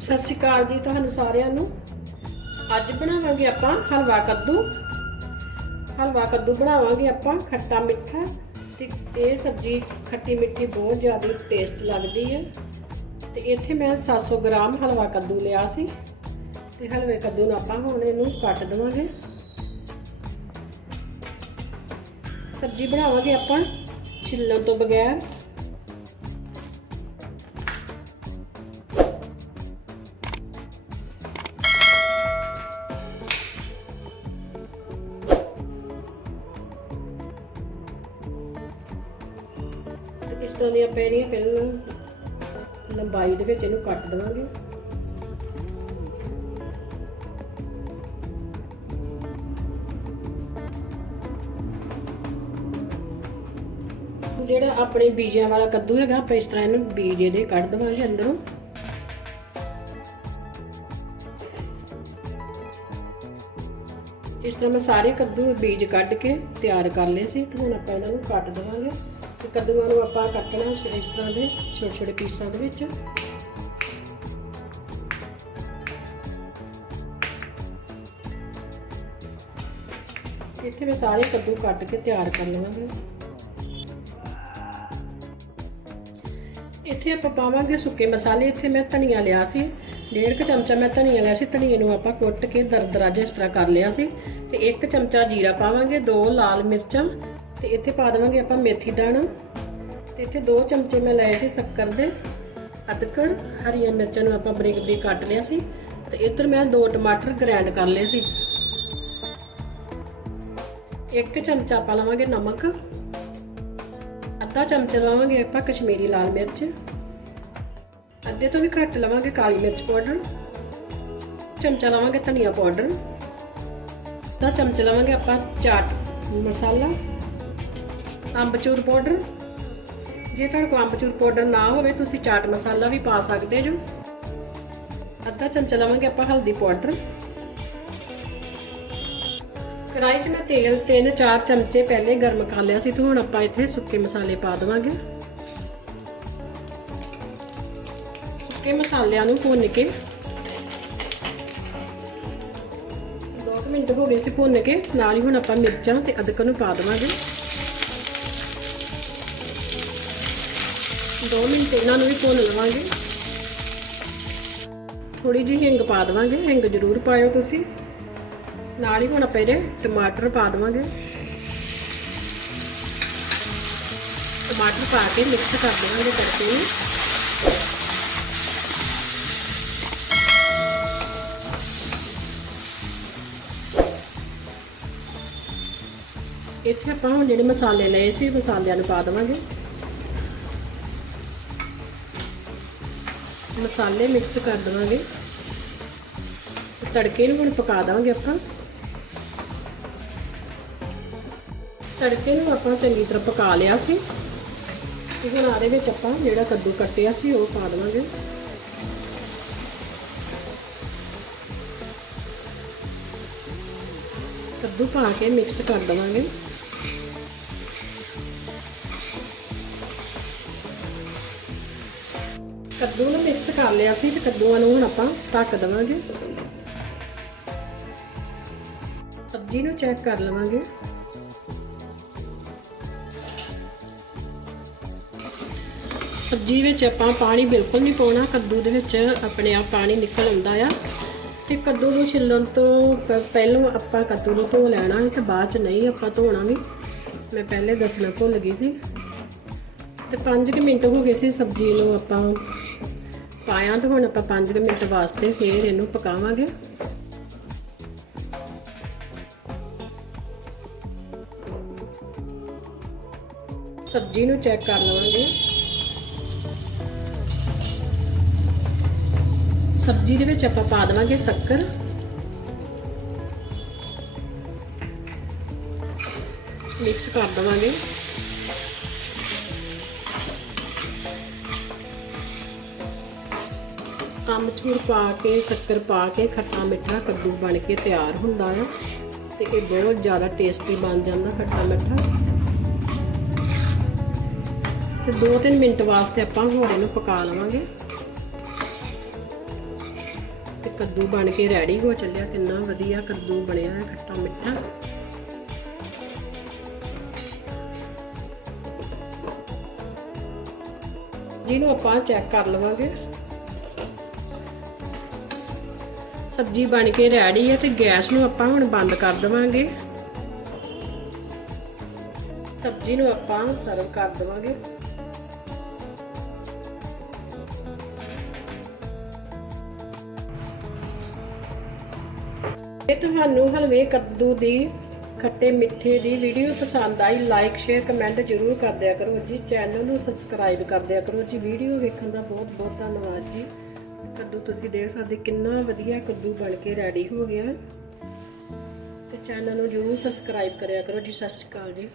ਸਤਿ ਸ਼੍ਰੀ ਅਕਾਲ ਜੀ ਤੁਹਾਨੂੰ ਸਾਰਿਆਂ ਨੂੰ। ਅੱਜ ਬਣਾਵਾਂਗੇ ਆਪਾਂ ਹਲਵਾ ਕੱਦੂ। ਹਲਵਾ ਕੱਦੂ ਬਣਾਵਾਂਗੇ ਆਪਾਂ, ਖੱਟਾ ਮਿੱਠਾ ਤੇ ਇਹ ਸਬਜ਼ੀ ਖੱਟੀ ਮਿੱਠੀ ਬਹੁਤ ਜ਼ਿਆਦਾ ਟੇਸਟ ਲੱਗਦੀ ਹੈ। ਤੇ ਇੱਥੇ ਮੈਂ 700 ਗ੍ਰਾਮ ਹਲਵਾ ਕੱਦੂ ਲਿਆ ਸੀ। ਤੇ ਹਲਵੇ ਕੱਦੂ ਨੂੰ ਆਪਾਂ ਹੁਣ ਇਹਨੂੰ ਕੱਟ ਦੇਵਾਂਗੇ। ਸਬਜ਼ੀ ਬਣਾਵਾਂਗੇ ਆਪਾਂ ਛਿੱਲਣ ਤੋਂ ਬਗੈਰ। ਇਸ ਤਰ੍ਹਾਂ ਦੀਆਂ ਪੈਣੀਆਂ ਪਹਿਲਾਂ ਲੰਬਾਈ ਦੇ ਵਿੱਚ ਇਹਨੂੰ ਕੱਟ ਦੇਵਾਂਗੇ। ਜਿਹੜਾ ਆਪਣੇ ਬੀਜਿਆਂ ਵਾਲਾ ਕੱਦੂ ਹੈਗਾ, ਆਪਾਂ ਇਸ ਤਰ੍ਹਾਂ ਇਹਨੂੰ ਬੀਜ ਇਹਦੇ ਕੱਢ ਦੇਵਾਂਗੇ ਅੰਦਰੋਂ। ਇਸ ਤਰ੍ਹਾਂ ਮੈਂ ਸਾਰੇ ਕੱਦੂ ਬੀਜ ਕੱਢ ਕੇ ਤਿਆਰ ਕਰ ਲਏ ਸੀ, ਤੇ ਹੁਣ ਆਪਾਂ ਇਹਨਾਂ ਨੂੰ ਕੱਟ ਦੇਵਾਂਗੇ। ਤੇ ਕੱਦੂਆਂ ਨੂੰ ਆਪਾਂ ਕੱਟਣਾ ਇਸ ਤਰ੍ਹਾਂ ਦੇ ਛੋਟੇ ਛੋਟੇ ਪੀਸਾਂ ਦੇ ਵਿੱਚ। ਇੱਥੇ ਮੈਂ ਸਾਰੇ ਕੱਦੂ ਕੱਟ ਕੇ ਤਿਆਰ ਕਰ ਲਵਾਂਗੇ। ਇੱਥੇ ਆਪਾਂ ਪਾਵਾਂਗੇ ਸੁੱਕੇ ਮਸਾਲੇ। ਇੱਥੇ ਮੈਂ ਧਨੀਆ ਲਿਆ ਸੀ। ਡੇਢ ਕੁ ਚਮਚਾ ਮੈਂ ਧਨੀਆ ਲਿਆ ਸੀ। ਧਨੀਏ ਨੂੰ ਆਪਾਂ ਕੁੱਟ ਕੇ ਦਰਦਰਾ ਜਿਹਾ ਇਸ ਤਰ੍ਹਾਂ ਕਰ ਲਿਆ ਸੀ। ਤੇ ਇੱਕ ਚਮਚਾ ਜੀਰਾ ਪਾਵਾਂਗੇ, ਦੋ ਲਾਲ ਮਿਰਚਾਂ ਤੇ ਇੱਥੇ ਪਾ ਦੇਵਾਂਗੇ ਆਪਾਂ ਮੇਥੀ ਦਾਣਾ। ਤੇ ਇੱਥੇ ਦੋ ਚਮਚੇ ਮੈਂ ਲਏ ਸੀ ਸ਼ੱਕਰ ਦੇ, ਅਦਰਕ, ਹਰੀਆਂ ਮਿਰਚਾਂ ਨੂੰ ਆਪਾਂ ਬਰੀਕ ਬਰੀਕ ਕੱਟ ਲਿਆ ਸੀ। ਤੇ ਇੱਧਰ ਮੈਂ ਦੋ ਟਮਾਟਰ ਗ੍ਰਾਈਂਡ ਕਰ ਲਏ ਸੀ। ਇੱਕ ਚਮਚਾ ਆਪਾਂ ਲਵਾਂਗੇ ਨਮਕ, ਅੱਧਾ ਚਮਚਾ ਲਵਾਂਗੇ ਆਪਾਂ ਕਸ਼ਮੀਰੀ ਲਾਲ ਮਿਰਚ, ਅੱਧੇ ਤੋਂ ਵੀ ਘੱਟ ਲਵਾਂਗੇ ਕਾਲੀ ਮਿਰਚ ਪਾਊਡਰ, ਚਮਚਾ ਲਵਾਂਗੇ ਧਨੀਆ ਪਾਊਡਰ, ਅੱਧਾ ਚਮਚਾ ਲਵਾਂਗੇ ਆਪਾਂ ਚਾਟ ਮਸਾਲਾ ਅੰਬਚੂਰ ਪਾਊਡਰ। ਜੇ ਤੁਹਾਡੇ ਕੋਲ ਅੰਬਚੂਰ ਪਾਊਡਰ ਨਾ ਹੋਵੇ, ਤੁਸੀਂ ਚਾਟ ਮਸਾਲਾ ਵੀ ਪਾ ਸਕਦੇ ਜੋ। ਅੱਧਾ ਚਮਚਾ ਲਵਾਂਗੇ ਆਪਾਂ ਹਲਦੀ ਪਾਊਡਰ। ਕੜਾਈ 'ਚ ਮੈਂ ਤੇਲ ਤਿੰਨ ਚਾਰ ਚਮਚੇ ਪਹਿਲੇ ਗਰਮ ਕਰ ਲਿਆ ਸੀ ਤੇ ਹੁਣ ਆਪਾਂ ਇੱਥੇ ਸੁੱਕੇ ਮਸਾਲੇ ਪਾ ਦੇਵਾਂਗੇ। ਸੁੱਕੇ ਮਸਾਲਿਆਂ ਨੂੰ ਭੁੰਨ ਕੇ। 2 ਮਿੰਟ ਹੋ ਗਏ ਸੀ ਭੁੰਨ ਕੇ। ਨਾਲ ਹੀ ਹੁਣ ਆਪਾਂ ਮਿਰਚਾਂ ਤੇ ਅਦਰਕ ਨੂੰ ਪਾ ਦੇਵਾਂਗੇ। 2 ਮਿੰਟ ਇਹਨਾਂ ਨੂੰ ਵੀ ਭੁੰਨ ਲਵਾਂਗੇ। ਥੋੜੀ ਜਿਹੀ ਹਿੰਗ ਪਾ ਦੇਵਾਂਗੇ, ਹਿੰਗ ਜ਼ਰੂਰ ਪਾਇਓ ਤੁਸੀਂ। ਨਾਲ ਹੀ ਹੁਣ ਆਪਾਂ ਇਹਦੇ ਟਮਾਟਰ ਪਾ ਦੇਵਾਂਗੇ। ਟਮਾਟਰ ਪਾ ਕੇ ਮਿਕਸ ਕਰ ਦੇਵਾਂਗੇ ਤੜਕੇ ਨੂੰ। ਇੱਥੇ ਆਪਾਂ ਹੁਣ ਜਿਹੜੇ ਮਸਾਲੇ ਲਏ ਸੀ, ਮਸਾਲਿਆਂ ਨੂੰ ਪਾ ਦੇਵਾਂਗੇ। ਮਸਾਲੇ ਮਿਕਸ ਕਰ ਦੇਵਾਂਗੇ। ਤੜਕੇ ਨੂੰ ਹੁਣ ਪਕਾ ਦਾਂਗੇ ਆਪਾਂ। ਤੜਕੇ ਨੂੰ ਆਪਾਂ ਚੰਗੀ ਤਰ੍ਹਾਂ ਪਕਾ ਲਿਆ ਸੀ। ਤੇ ਹੁਣ ਆਦੇ ਵਿੱਚ ਆਪਾਂ ਜਿਹੜਾ ਕੱਦੂ ਕੱਟਿਆ ਸੀ, ਉਹ ਪਾ ਦੇਵਾਂਗੇ। ਕੱਦੂ ਪਾ ਕੇ ਮਿਕਸ ਕਰ ਦੇਵਾਂਗੇ। ਕੱਦੂ ਨੂੰ ਮਿਕਸ ਕਰ ਲਿਆ ਸੀ ਤੇ ਕੱਦੂਆਂ ਨੂੰ ਹੁਣ ਆਪਾਂ ਢੱਕ ਦੇਵਾਂਗੇ। ਸਬਜ਼ੀ ਨੂੰ ਚੈੱਕ ਕਰ ਲਵਾਂਗੇ। ਸਬਜ਼ੀ ਵਿੱਚ ਆਪਾਂ ਪਾਣੀ ਬਿਲਕੁਲ ਨਹੀਂ ਪਾਉਣਾ, ਕੱਦੂ ਦੇ ਵਿੱਚ ਆਪਣੇ ਆਪ ਪਾਣੀ ਨਿਕਲ ਆਉਂਦਾ ਆ। ਤੇ ਕੱਦੂ ਨੂੰ ਛਿੱਲਣ ਤੋਂ ਪ- ਪਹਿਲਾਂ ਆਪਾਂ ਕੱਦੂ ਨੂੰ ਧੋ ਲੈਣਾ ਹੈ ਤੇ ਬਾਅਦ ਚ ਨਹੀਂ ਆਪਾਂ ਧੋਣਾ ਵੀ। ਮੈਂ ਪਹਿਲੇ ਦੱਸਣਾ ਭੁੱਲ ਗਈ ਸੀ। ਤੇ 5 ਮਿੰਟ ਹੋ ਗਏ ਸੀ ਸਬਜ਼ੀ ਨੂੰ ਆਪਾਂ ਪਾਇਆ ਤੇ ਹੁਣ ਆਪਾਂ 5 ਮਿੰਟ ਵਾਸਤੇ ਫੇਰ ਇਹਨੂੰ ਪਕਾਵਾਂਗੇ। ਸਬਜ਼ੀ ਨੂੰ ਚੈੱਕ ਕਰ ਲਵਾਂਗੇ। ਸਬਜ਼ੀ ਦੇ ਵਿੱਚ ਆਪਾਂ ਪਾ ਦੇਵਾਂਗੇ ਸ਼ੱਕਰ। ਮਿਕਸ ਕਰ ਦੇਵਾਂਗੇ। ਅਮਚੂਰ ਪਾ ਕੇ, ਸ਼ੱਕਰ ਪਾ ਕੇ, ਖੱਟਾ ਮਿੱਠਾ ਕੱਦੂ ਬਣ ਕੇ ਤਿਆਰ ਹੁੰਦਾ ਆ ਤੇ ਇਹ ਬਹੁਤ ਜ਼ਿਆਦਾ ਟੇਸਟੀ ਬਣ ਜਾਂਦਾ ਖੱਟਾ ਮਿੱਠਾ। ਤੇ 2-3 ਮਿੰਟ ਵਾਸਤੇ ਆਪਾਂ ਹੁਣ ਇਹਨੂੰ ਪਕਾ ਲਵਾਂਗੇ। ਕੱਦੂ ਬਣ ਕੇ ਰੈਡੀ ਹੋ ਚੱਲਿਆ। ਕਿੰਨਾ ਵਧੀਆ ਕੱਦੂ ਬਣਿਆ ਹੈ, ਖੱਟਾ ਮਿੱਠਾ। ਜਿਹਨੂੰ ਆਪਾਂ ਚੈੱਕ ਕਰ ਲਵਾਂਗੇ। ਸਬਜ਼ੀ ਬਣ ਕੇ ਰੈਡੀ ਹੈ ਤੇ ਗੈਸ ਨੂੰ ਆਪਾਂ ਹੁਣ ਬੰਦ ਕਰ ਦੇਵਾਂਗੇ। ਸਬਜ਼ੀ ਨੂੰ ਆਪਾਂ ਸਰਵ ਕਰ ਦੇਵਾਂਗੇ। ਜੇ ਤੁਹਾਨੂੰ ਹਲਵੇ ਕੱਦੂ ਦੀ, ਖੱਟੇ ਮਿੱਠੇ ਦੀ ਵੀਡੀਓ ਪਸੰਦ ਆਈ ਲਾਈਕ ਸ਼ੇਅਰ ਕਮੈਂਟ ਜ਼ਰੂਰ ਕਰ ਦਿਆ ਕਰੋ ਜੀ। ਚੈਨਲ ਨੂੰ ਸਬਸਕ੍ਰਾਈਬ ਕਰ ਦਿਆ ਕਰੋ ਜੀ। ਵੀਡੀਓ ਵੇਖਣ ਦਾ ਬਹੁਤ ਬਹੁਤ ਧੰਨਵਾਦ ਜੀ। ਕੱਦੂ ਤੁਸੀਂ ਦੇਖ ਸਕਦੇ, ਕਿੰਨਾ ਵਧੀਆ ਕੱਦੂ ਬਣ ਕੇ ਰੈਡੀ ਹੋ ਗਿਆ। ਤੇ ਚੈਨਲ ਨੂੰ ਜ਼ਰੂਰ ਸਬਸਕ੍ਰਾਈਬ ਕਰਿਆ ਕਰੋ ਜੀ, ਸਤਿ ਸ਼੍ਰੀ ਅਕਾਲ ਜੀ।